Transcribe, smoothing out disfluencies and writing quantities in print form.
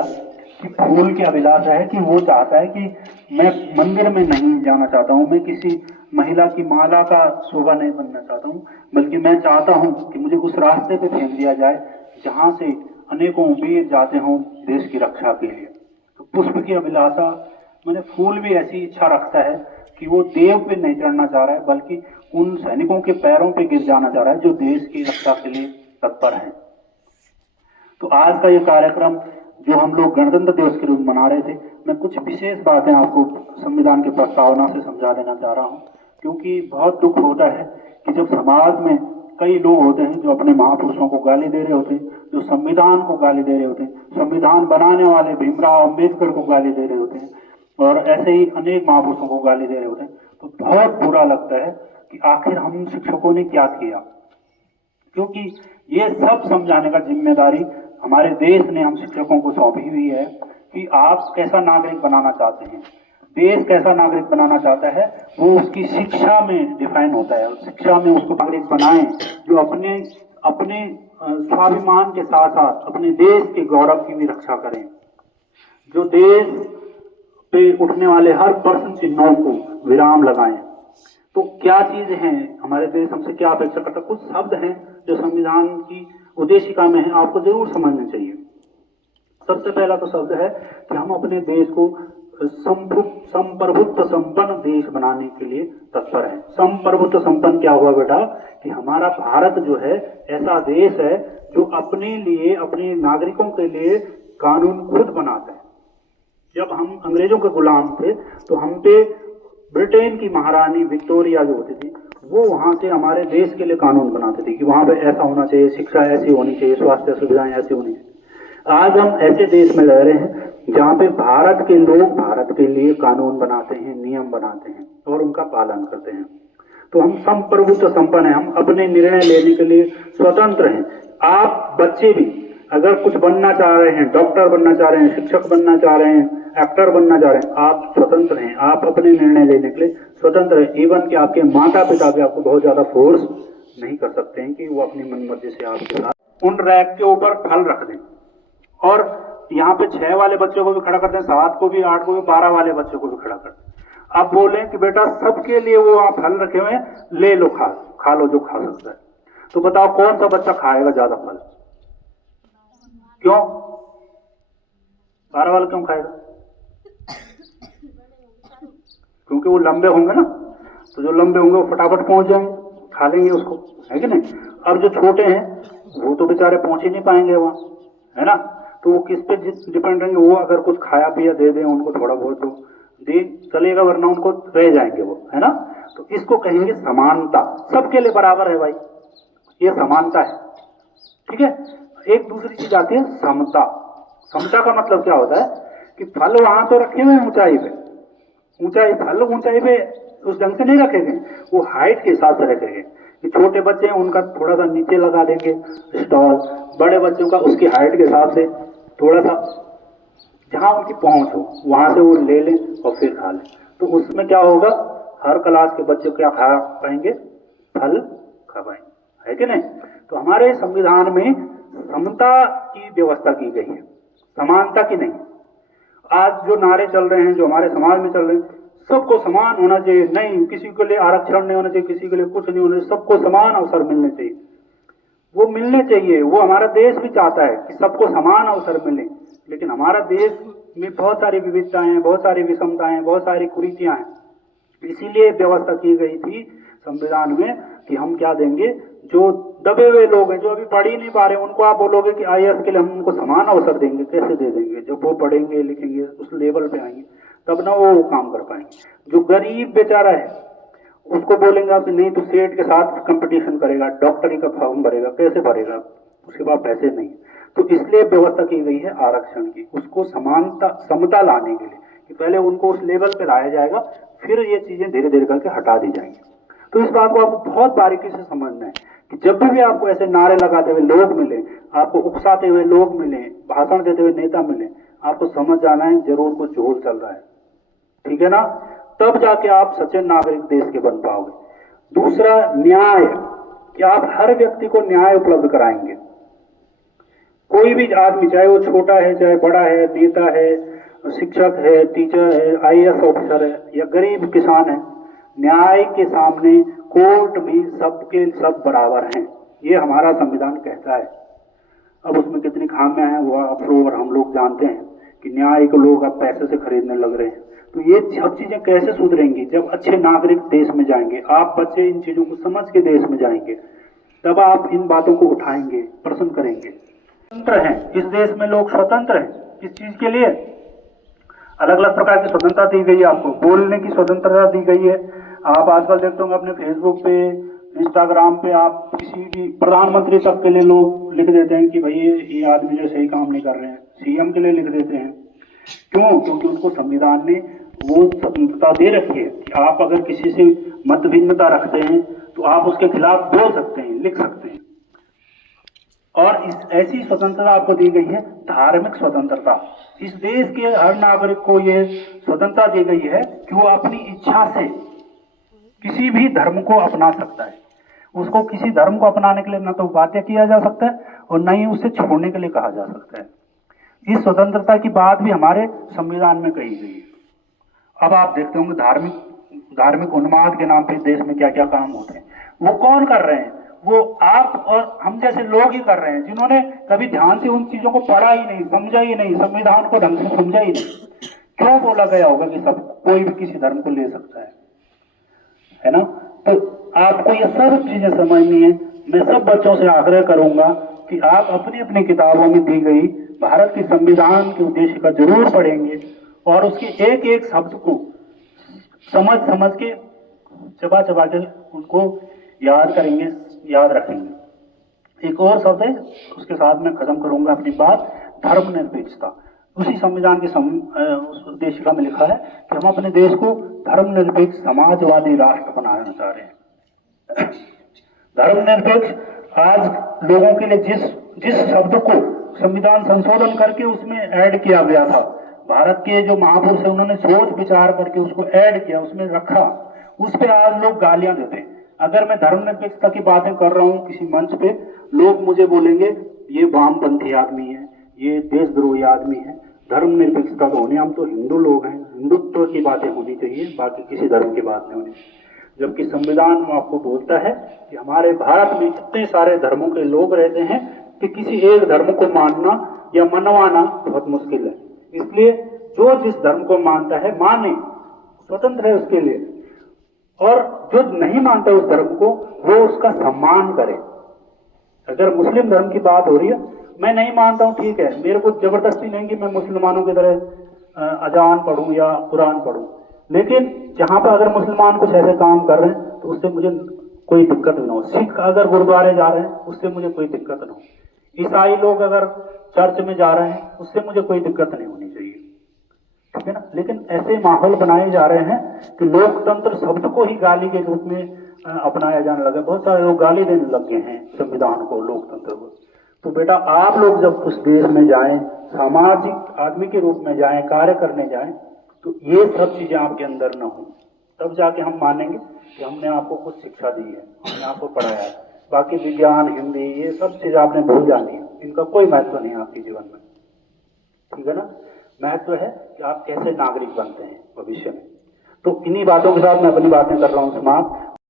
दिया कि फूल की अभिलाषा है, कि वो चाहता है कि मैं मंदिर में नहीं जाना चाहता हूँ, मैं किसी महिला की माला का शोभा नहीं बनना चाहता हूँ, बल्कि मैं चाहता हूँ कि मुझे उस रास्ते पे फेंक दिया जाए जहाँ से अनेकों वीर जाते हों देश की रक्षा के लिए। तो पुष्प की अभिलाषा मैंने फूल भी ऐसी इच्छा रखता है कि वो देव पे नहीं चढ़ना चाह रहा है, बल्कि उन सैनिकों के पैरों पे गिर जाना चाह रहा है जो देश की रक्षा के लिए तत्पर हैं। तो आज का ये कार्यक्रम जो हम लोग गणतंत्र दिवस के रूप मना रहे थे, मैं कुछ विशेष बातें आपको संविधान की प्रस्तावना से समझा देना चाह रहा हूँ, क्योंकि बहुत दुख होता है कि जब समाज में कई लोग होते हैं जो अपने महापुरुषों को गाली दे रहे होते हैं, जो संविधान को गाली दे रहे होते हैं, संविधान बनाने वाले भीमराव अम्बेडकर को गाली दे रहे होते हैं, और ऐसे ही अनेक महापुरुषों को गाली दे रहे होते हैं, तो बहुत बुरा लगता है कि आखिर हम शिक्षकों ने क्या किया। क्योंकि ये सब समझाने का जिम्मेदारी हमारे देश ने हम शिक्षकों को सौंपी हुई है कि आप कैसा नागरिक बनाना चाहते हैं, देश कैसा नागरिक बनाना चाहता है, वो उसकी शिक्षा में डिफाइन होता है। शिक्षा में उसको नागरिक बनाएं जो अपने अपने स्वाभिमान के साथ साथ अपने देश के गौरव की भी रक्षा करें, जो देश पे उठने वाले हर प्रश्न चिन्हों को विराम लगाएं। तो क्या चीजें हैं, हमारे देश हमसे क्या अपेक्षा करता है, कुछ शब्द हैं जो संविधान की उद्देशिका में है, आपको जरूर समझना चाहिए। सबसे पहला तो शब्द है कि हम अपने देश को संप्रभुत्व संपन्न देश बनाने के लिए तत्पर है। संप्रभुत्व संपन्न क्या हुआ बेटा, कि हमारा भारत जो है ऐसा देश है जो अपने लिए, अपने नागरिकों के लिए कानून खुद बनाता है। जब हम अंग्रेजों के गुलाम थे तो हम पे ब्रिटेन की महारानी विक्टोरिया जो होती थी, वो वहां से हमारे देश के लिए कानून बनाते थे कि वहां पे ऐसा होना चाहिए, शिक्षा ऐसी होनी चाहिए, स्वास्थ्य सुविधाएं ऐसी होनी चाहिए। आज हम ऐसे देश में रह रहे हैं जहाँ पे भारत के लोग भारत के लिए कानून बनाते हैं, नियम बनाते हैं और उनका पालन करते हैं। तो हम संप्रभुत्व संपन्न हैं, हम अपने निर्णय लेने के लिए स्वतंत्र हैं। आप बच्चे भी अगर कुछ बनना चाह रहे हैं, डॉक्टर बनना चाह रहे हैं, शिक्षक बनना चाह रहे हैं, एक्टर बनना चाह रहे हैं, आप स्वतंत्र हैं, आप अपने निर्णय लेने के लिए स्वतंत्र हैं। इवन कि आपके माता पिता भी आपको बहुत ज्यादा फोर्स नहीं कर सकते हैं कि वो अपनी मनमर्जी से आपके साथ उन रैक के ऊपर फल रख दें। और यहाँ पे 6 वाले बच्चों को भी खड़ा करते हैं, 7 को भी, 8 को भी, 12 वाले बच्चों को भी खड़ा करते हैं। अब बोले कि बेटा सबके लिए वो वहां फल रखे हुए हैं, ले लो, खा लो जो खा सकता है। तो बताओ कौन सा बच्चा खाएगा ज्यादा फल? क्यों? 12 वाला क्यों खाएगा? क्योंकि वो लंबे होंगे ना, तो जो लंबे होंगे वो फटाफट पहुंच जाएंगे, खा लेंगे उसको, है कि नहीं? अब जो छोटे हैं वो तो बेचारे पहुंच ही नहीं पाएंगे वहां, है ना? तो वो किस पे डिपेंड रहेंगे? वो अगर कुछ खाया पिया दे दें उनको, थोड़ा बहुत तो दे चलेगा, वरना उनको रह जाएंगे वो, है ना? तो इसको कहेंगे समानता। सबके लिए बराबर है भाई, ये समानता है, ठीक है। एक दूसरी चीज आती है समता। समता का मतलब क्या होता है कि फल वहां तो रखे हुए ऊंचाई पे, फल ऊंचाई पे उस ढंग से नहीं रखेंगे, वो हाइट के हिसाब से रखेंगे कि छोटे बच्चे हैं उनका थोड़ा सा नीचे लगा देंगे स्टॉल, बड़े बच्चों का उसकी हाइट के हिसाब से थोड़ा सा जहां उनकी पहुंच हो वहां से वो ले लें और फिर खा लें। तो उसमें क्या होगा, हर क्लास के बच्चे क्या खा पाएंगे? फल खा पाएंगे, है कि नहीं? तो हमारे संविधान में समता की व्यवस्था की गई है, समानता की नहीं। आज जो नारे चल रहे हैं, जो हमारे समाज में चल रहे हैं, सबको समान होना चाहिए, नहीं किसी के लिए आरक्षण नहीं होना चाहिए, किसी के लिए कुछ नहीं होना चाहिए, सबको समान अवसर मिलने चाहिए, वो मिलने चाहिए। वो हमारा देश भी चाहता है कि सबको समान अवसर मिले, लेकिन हमारा देश में बहुत सारी विविधताएं हैं, बहुत सारी विषमताएं, बहुत सारी कुरीतियां हैं। इसीलिए व्यवस्था की गई थी संविधान में कि हम क्या देंगे, जो दबे हुए लोग हैं, जो अभी पढ़ ही नहीं पा रहे, उनको आप बोलोगे कि IAS के लिए हम उनको समान अवसर देंगे, कैसे दे देंगे? जब वो पढ़ेंगे लिखेंगे उस लेवल पे आएंगे तब ना वो काम कर पाएंगे। जो गरीब बेचारा है उसको बोलेंगे आप नहीं तो सेठ के साथ कंपटीशन करेगा, डॉक्टरी का फॉर्म भरेगा, कैसे भरेगा? उसके पास पैसे नहीं। तो इसलिए व्यवस्था की गई है आरक्षण की, उसको समानता समता लाने के लिए कि पहले उनको उस लेवल पे लाया जाएगा, फिर ये चीजें धीरे धीरे करके हटा दी जाएंगी। तो इस बात को आपको बहुत बारीकी से समझना है कि जब भी आपको ऐसे नारे लगाते हुए लोग मिले, आपको उकसाते हुए लोग मिले, भाषण देते हुए नेता मिले, आपको समझ जाना है जरूर कुछ झोल चल रहा है, ठीक है ना? तब जाके आप सच्चे नागरिक देश के बन पाओगे। दूसरा, न्याय, कि आप हर व्यक्ति को न्याय उपलब्ध कराएंगे। कोई भी आदमी, चाहे वो छोटा है चाहे बड़ा है, नेता है, शिक्षक है, टीचर है, आईएएस ऑफिसर है या गरीब किसान है, न्याय के सामने कोर्ट में सबके सब बराबर हैं, ये हमारा संविधान कहता है। अब उसमें कितनी खामियां हैं वो आप लोग और हम लोग जानते हैं कि न्याय को लोग अब पैसे से खरीदने लग रहे हैं। तो ये सब चीजें कैसे सुधरेंगी? जब अच्छे नागरिक देश में जाएंगे, आप बच्चे इन चीजों को समझ के देश में जाएंगे, तब आप इन बातों को उठाएंगे, प्रश्न करेंगे। स्वतंत्र हैं इस देश में, लोग स्वतंत्र हैं किस चीज के लिए? अलग अलग प्रकार की स्वतंत्रता दी गई है, आपको बोलने की स्वतंत्रता दी गई है। आप आजकल देखते होंगे अपने फेसबुक पे, इंस्टाग्राम पे, आप किसी भी प्रधानमंत्री तक के लिए लोग लिख देते हैं कि भाई ये आदमी जो सही काम नहीं कर रहे हैं, सीएम के लिए लिख देते हैं। क्यों? क्योंकि उनको संविधान ने वो स्वतंत्रता दे रखी है कि आप अगर किसी से मतभिन्नता रखते हैं तो आप उसके खिलाफ बोल सकते हैं, लिख सकते हैं। और इस ऐसी स्वतंत्रता आपको दी गई है, धार्मिक स्वतंत्रता। इस देश के हर नागरिक को ये स्वतंत्रता दी गई है कि वो अपनी इच्छा से किसी भी धर्म को अपना सकता है। उसको किसी धर्म को अपनाने के लिए न तो बाध्य किया जा सकता है और न ही उसे छोड़ने के लिए कहा जा सकता है। इस स्वतंत्रता की बात भी हमारे संविधान में कही गई है। अब आप देखते होंगे धार्मिक उन्माद के नाम पे देश में क्या क्या काम होते हैं। वो कौन कर रहे हैं? वो आप और हम जैसे लोग ही कर रहे हैं, जिन्होंने कभी ध्यान से उन चीजों को पढ़ा ही नहीं, समझा ही नहीं, संविधान को ढंग से समझा ही नहीं। क्यों बोला गया होगा कि सब कोई भी किसी धर्म को ले सकता है ना? तो आपको ये सब चीजें समझनी है। मैं सब बच्चों से आग्रह करूंगा कि आप अपनी अपनी किताबों में दी गई भारत के संविधान के उद्देश्य का जरूर पढ़ेंगे और उसके एक एक शब्द को समझ के चबा के उनको याद करेंगे, याद रखेंगे। एक और शब्द है, उसके साथ मैं खत्म करूंगा अपनी बात, धर्मनिरपेक्षता। उसी संविधान के उद्देशिका में लिखा है कि हम अपने देश को धर्मनिरपेक्ष समाजवादी राष्ट्र बनाना चाह रहे हैं। धर्मनिरपेक्ष आज लोगों के लिए जिस शब्द को संविधान संशोधन करके उसमें ऐड किया गया था, भारत के जो महापुरुष है उन्होंने सोच विचार करके उसको ऐड किया, उसमें रखा, उस पे आज लोग गालियां देते हैं। अगर मैं धर्मनिरपेक्षता की बातें कर रहा हूँ किसी मंच पे, लोग मुझे बोलेंगे ये वामपंथी आदमी है, ये देशद्रोही आदमी है। धर्मनिरपेक्षता तो होनी, हम तो हिंदू लोग हैं, हिंदुत्व की बातें होनी चाहिए, बाकी किसी धर्म की बात नहीं होनी। जबकि संविधान आपको बोलता है कि हमारे भारत में इतने सारे धर्मों के लोग रहते हैं कि किसी एक धर्म को मानना या मनवाना बहुत मुश्किल है। इसलिए जो जिस धर्म को मानता है माने, स्वतंत्र है उसके लिए, और जो नहीं मानता उस धर्म को वो उसका सम्मान करे। अगर मुस्लिम धर्म की बात हो रही है, मैं नहीं मानता हूं, ठीक है, मेरे को जबरदस्ती नहीं कि मैं मुसलमानों की तरह अजान पढ़ूं या कुरान पढ़ूं, लेकिन जहां पर अगर मुसलमान कुछ ऐसे काम कर रहे हैं तो उससे मुझे कोई दिक्कत न हो। सिख अगर गुरुद्वारे जा रहे हैं उससे मुझे कोई दिक्कत न हो। ईसाई लोग अगर चर्च में जा रहे हैं उससे मुझे कोई दिक्कत नहीं होनी चाहिए, ठीक है ना? लेकिन ऐसे माहौल बनाए जा रहे हैं कि लोकतंत्र शब्द को ही गाली के रूप में अपनाया जाने लगा। बहुत सारे लोग गाली देने लग गए हैं संविधान को, लोकतंत्र को। तो बेटा आप लोग जब उस देश में जाएं, सामाजिक आदमी के रूप में जाएं, कार्य करने जाएं, तो ये सब चीजें आपके अंदर न हो, तब जाके हम मानेंगे कि हमने आपको कुछ शिक्षा दी है, हमने आपको पढ़ाया है। बाकी विज्ञान, हिंदी, ये सब चीज आपने भूल जानी है, इनका कोई महत्व नहीं है आपके जीवन में, ठीक है ना? महत्व है कि आप कैसे नागरिक बनते हैं भविष्य में। तो इन्हीं बातों के साथ मैं अपनी बातें कर रहा हूँ समाप्त।